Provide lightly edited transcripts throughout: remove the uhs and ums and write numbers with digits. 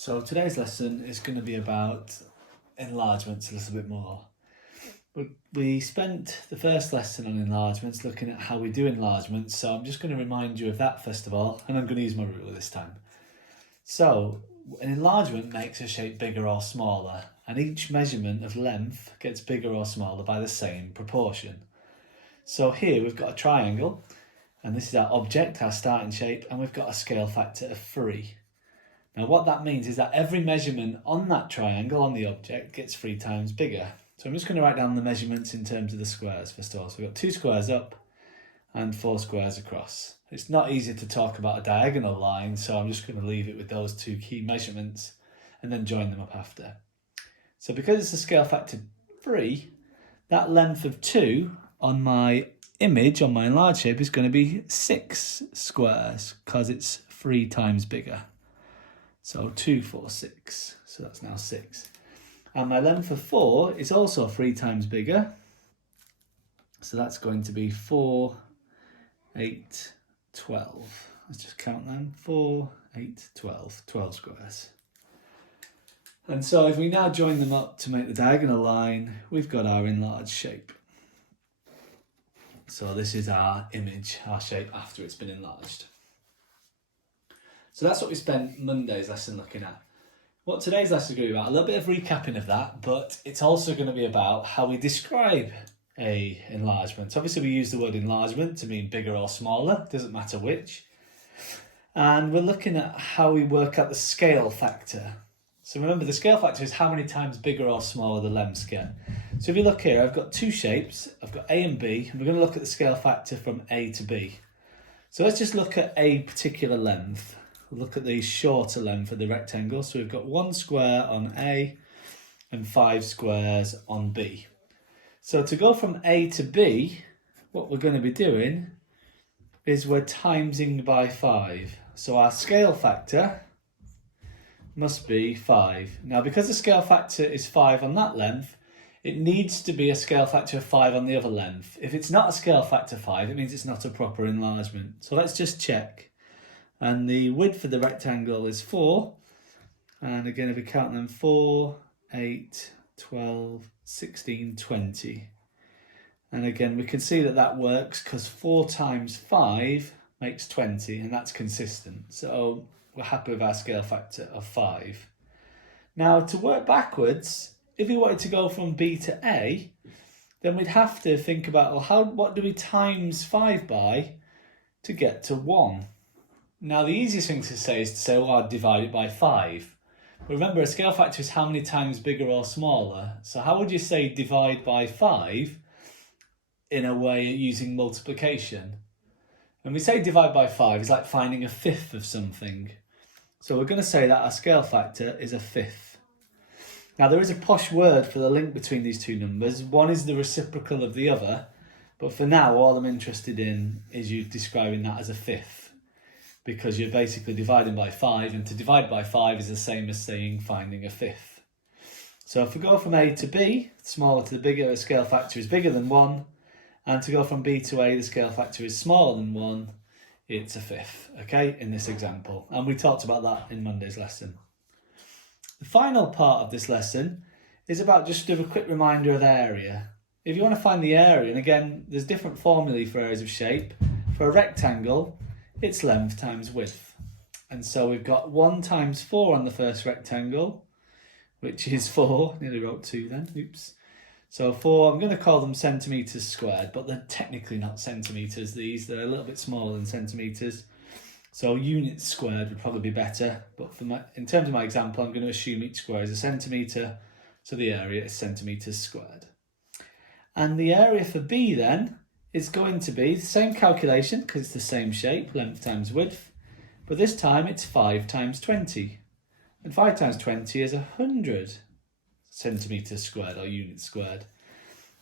So today's lesson is going to be about enlargements a little bit more. But we spent the first lesson on enlargements looking at how we do enlargements, so I'm just going to remind you of that first of all, and I'm going to use my ruler this time. So an enlargement makes a shape bigger or smaller, and each measurement of length gets bigger or smaller by the same proportion. So here we've got a triangle, and this is our object, our starting shape, and we've got a scale factor of 3. Now what that means is that every measurement on that triangle, on the object, gets 3 times bigger. So I'm just going to write down the measurements in terms of the squares first of all. So we've got 2 squares up and 4 squares across. It's not easy to talk about a diagonal line, so I'm just going to leave it with those 2 key measurements and then join them up after. So because it's a scale factor 3, that length of 2 on my image, on my enlarged shape, is going to be 6 squares because it's 3 times bigger. So 2, 4, 6. So that's now 6. And my length of 4 is also 3 times bigger. So that's going to be 4, 8, 12. Let's just count them. 4, 8, 12. 12 squares. And so if we now join them up to make the diagonal line, we've got our enlarged shape. So this is our image, our shape after it's been enlarged. So that's what we spent Monday's lesson looking at. What today's lesson is going to be about, a little bit of recapping of that, but it's also going to be about how we describe a enlargement. Obviously we use the word enlargement to mean bigger or smaller, doesn't matter which. And we're looking at how we work out the scale factor. So remember, the scale factor is how many times bigger or smaller the lengths get. So if you look here, I've got 2 shapes, I've got A and B, and we're going to look at the scale factor from A to B. So let's just look at a particular length. We'll look at the shorter length of the rectangle. So we've got 1 square on A and 5 squares on B. So to go from A to B, what we're going to be doing is we're timesing by 5. So our scale factor must be 5. Now because the scale factor is 5 on that length, it needs to be a scale factor of 5 on the other length. If it's not a scale factor 5, it means it's not a proper enlargement. So let's just check. And the width of the rectangle is 4. And again, if we count them, 4, 8, 12, 16, 20. And again, we can see that that works because 4 times 5 makes 20, and that's consistent. So we're happy with our scale factor of 5. Now, to work backwards, if we wanted to go from B to A, then we'd have to think about, well, what do we times 5 by to get to 1? Now, the easiest thing to say is to say, well, I'd divide it by 5. But remember, a scale factor is how many times bigger or smaller. So how would you say divide by 5 in a way using multiplication? When we say divide by 5, it's like finding a fifth of something. So we're going to say that our scale factor is a fifth. Now, there is a posh word for the link between these two numbers. One is the reciprocal of the other. But for now, all I'm interested in is you describing that as a fifth, because you're basically dividing by 5, and to divide by 5 is the same as saying finding a fifth. So if we go from A to B, smaller to the bigger, the scale factor is bigger than 1, and to go from B to A, the scale factor is smaller than 1, it's a fifth, okay, in this example. And we talked about that in Monday's lesson. The final part of this lesson is about just a quick reminder of area. If you want to find the area, and again, there's different formulae for areas of shape. For a rectangle, it's length times width. And so we've got 1 times 4 on the first rectangle, which is 4. Nearly wrote 2 then, oops. So 4, I'm going to call them centimetres squared, but they're technically not centimetres, these. They're a little bit smaller than centimetres. So units squared would probably be better. But in terms of my example, I'm going to assume each square is a centimetre, so the area is centimetres squared. And the area for B then is going to be the same calculation because it's the same shape, length times width, but this time it's 5 times 20. And 5 times 20 is 100 centimetres squared or units squared.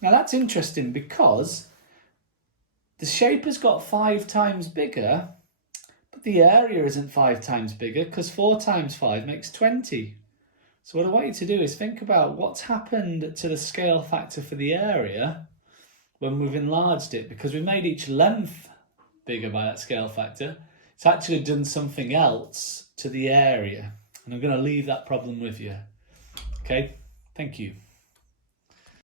Now that's interesting because the shape has got 5 times bigger, but the area isn't 5 times bigger because 4 times 5 makes 20. So what I want you to do is think about what's happened to the scale factor for the area when we've enlarged it, because we've made each length bigger by that scale factor. It's actually done something else to the area. And I'm going to leave that problem with you. Okay? Thank you.